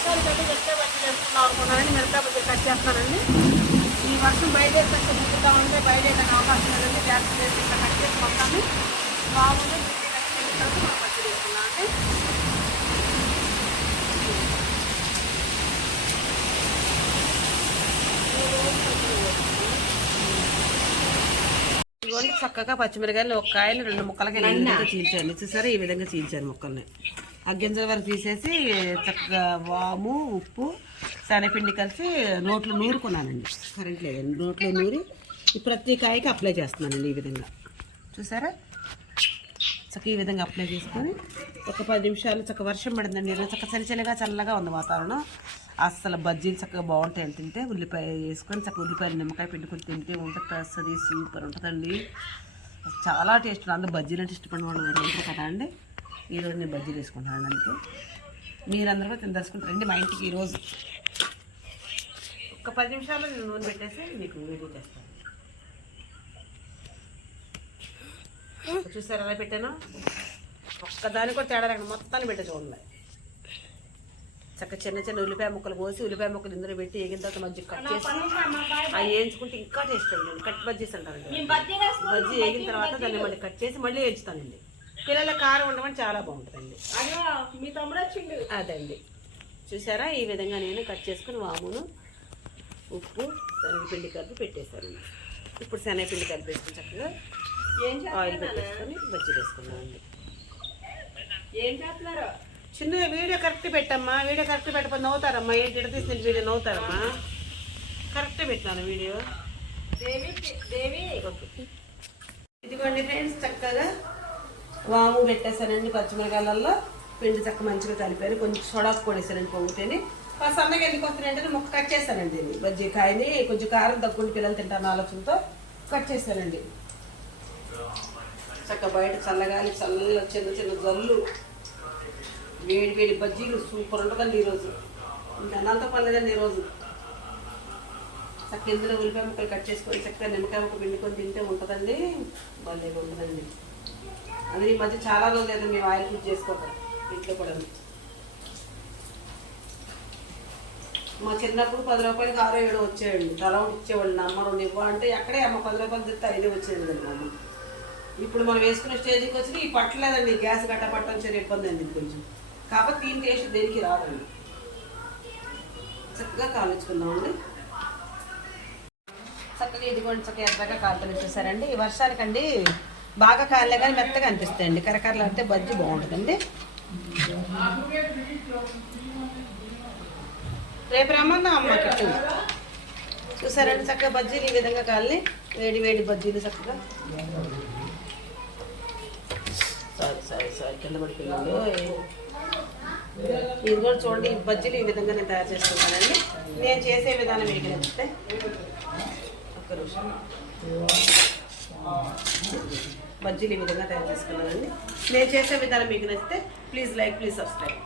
వర్షాలు పెట్టి మిరపకాయ బజ్జీ చేసుకుందాం అనుకున్నానండి. మిరపకాయ బజ్జీ కట్ చేస్తానండి. ఈ వర్షం బయలుదేరి ముగ్గుతా ఉంటే బయలుదేరడానికి అవకాశం లేదండి. గ్యాస్ చేసి ఇట్లా కట్ చేసి మొత్తాన్ని మామూలు కట్ చేసిన తర్వాత మనం బజ్జీ చేసుకున్నాం అండి. ఇవ్వండి చక్కగా పచ్చిమిరకాయలు ఒక కాయలు 2 ముక్కలకి చీల్చాను. చూసారా ఈ విధంగా చీల్చాను ముక్కల్ని. ఆ గింజల వరకు తీసేసి చక్కగా వాము ఉప్పు శనగపిండి కలిసి నోట్లో నూరుకున్నానండి. కరెంట్ లేదండి, నోట్లో నూరి ఈ ప్రతి కాయకి అప్లై చేస్తున్నానండి. ఈ విధంగా చూసారా చక్కగా ఈ విధంగా అప్లై చేసుకొని ఒక 10 నిమిషాలు చక్కగా వర్షం పడిందండి. ఈరోజు చక్కగా చలిచలిగా చల్లగా ఉంది వాతావరణం. అస్సలు బజ్జీలు చక్కగా బాగుంటాయి తింటే. ఉల్లిపాయ వేసుకొని చక్కగా ఉల్లిపాయలు నిమ్మకాయ పిండుకొని తింటే ఉంటుంది, వస్తుంది, సూపర్ ఉంటుందండి. చాలా టేస్ట్. అందులో బజ్జీలు అంటే ఇష్టపడిన వాళ్ళు ఉంటారు కదా అండి. ఈరోజు నేను బజ్జీలు వేసుకుంటాను. అందుకే మీరందరూ కూడా తినదలుచుకుంటారండి మా ఇంటికి. ఈరోజు ఒక 10 నిమిషాలు నేను నూనె పెట్టేసి మీకు వీడియో చేస్తాను. చూసారు ఎలా పెట్టాను? ఒక్కదాని కూడా తేడా లేకుండా మొత్తాన్ని పెట్టే చూడండి. చక్కగా చిన్న చిన్న ఉల్లిపాయ ముక్కలు కోసి ఉల్లిపాయ ముక్కలు ఇందులో పెట్టి వేగిన తర్వాత మధ్య కట్ చేసి అవి వేయించుకుంటే ఇంకా టేస్ట్ అండి. కట్ బజ్జీస్ అంటారండి. బజ్జీ వేగిన తర్వాత దాన్ని మళ్ళీ కట్ చేసి మళ్ళీ వేయించుతానండి. పిల్లల కారం ఉండమని చాలా బాగుంటుందండి. అదండి చూసారా ఈ విధంగా నేను కట్ చేసుకుని వామును ఉప్పు శనగపిండి కలిపి పెట్టేశానండి. ఇప్పుడు శనగపిండి కలిపేసుకుని చక్కగా ఆయిల్ పెట్టేసుకొని బజ్జీ వేసుకున్నామండి. ఏం చేస్తున్నారు? చిన్న వీడియో కరెక్ట్ పెట్టమ్మా. వీడియో కరెక్ట్ పెట్టకపోతే నవ్వుతారమ్మా. ఏంటి ఇడ తీసిన వీడియో నవ్వుతారమ్మా. కరెక్ట్ పెట్టాను వీడియో. ఓకే ఇదిగోండి ఫ్రెండ్స్ చక్కగా వాము పెట్టేసానండి. పచ్చిమిరకాయలలో పిండి చక్క మంచిగా కలిపాను. కొంచెం సోడాకు కూడా వేసానండి పొంగుతేని. సన్నగా ఎందుకు వస్తున్నాయంటే ముక్క కట్ చేస్తానండి. బజ్జీ కాయని కొంచెం కారం తక్కువ పిల్లలు తింటాను ఆలోచనతో కట్ చేస్తానండి. చక్క బయట చల్లగాలి చల్ల చిన్న చిన్న జల్లు వేడి వేడి బజ్జీలు సూపర్ ఉంటుందండి. ఈరోజు అన్నంతా పర్లేదండి. ఈరోజు చక్క ఇందులో ఉల్లిపాయ ముక్కలు కట్ చేసుకొని చక్కగా నిమ్మకాయ ముక్క పిండుకొని తింటే ఉంటుందండి. భలే ఉంటుందండి. అది ఈ మధ్య చాలా రోజులు అయితే మేము ఆయిల్ ఫుడ్ చేసుకోవాలి ఇంట్లో కూడా. మా చిన్నప్పుడు 10 రూపాయలకి 6 7 వచ్చేయండి. తల ఇచ్చేవాళ్ళు. అమ్మ 2 ఇవ్వ అంటే ఎక్కడే అమ్మ 10 రూపాయలు తిస్తే 5 వచ్చేది అండి అమ్మ. ఇప్పుడు మనం వేసుకునే స్టేజ్కి వచ్చి ఈ పట్టలేదండి. గ్యాస్ గట్ట పట్టడం చాలా ఇబ్బంది అండి కొంచెం. కాబట్టి దీని టేస్ట్ దేనికి రాదండి. చక్కగా కాల్చుకుందామండి. చక్కగా ఇదిగోండి చక్కగా ఎర్రగా కాలుతలు ఇచ్చేసారండి. ఈ వర్షానికండి బాగా కాలే కానీ మెత్తగా అనిపిస్తాయండి. కరకరలు అంటే బజ్జీ బాగుంటుందండి. రేపు రమ్మన్నా అమ్మ కిట్టు. చూసారండి చక్కగా బజ్జీలు ఈ విధంగా కాలని వేడి వేడి బజ్జీలు చక్కగా. సారీ కింద పడిపోయిందో. ఇది కూడా చూడండి బజ్జీలు ఈ విధంగా నేను తయారు చేసుకుంటానండి. నేను చేసే విధానం మీకు నచ్చితే ఒక్క నిమిషం. బజ్జీలు ఈ విధంగా తయారు చేసుకున్నానండి. నేను చేసే విధానం మీకు నచ్చితే ప్లీజ్ లైక్ ప్లీజ్ సబ్స్క్రైబ్.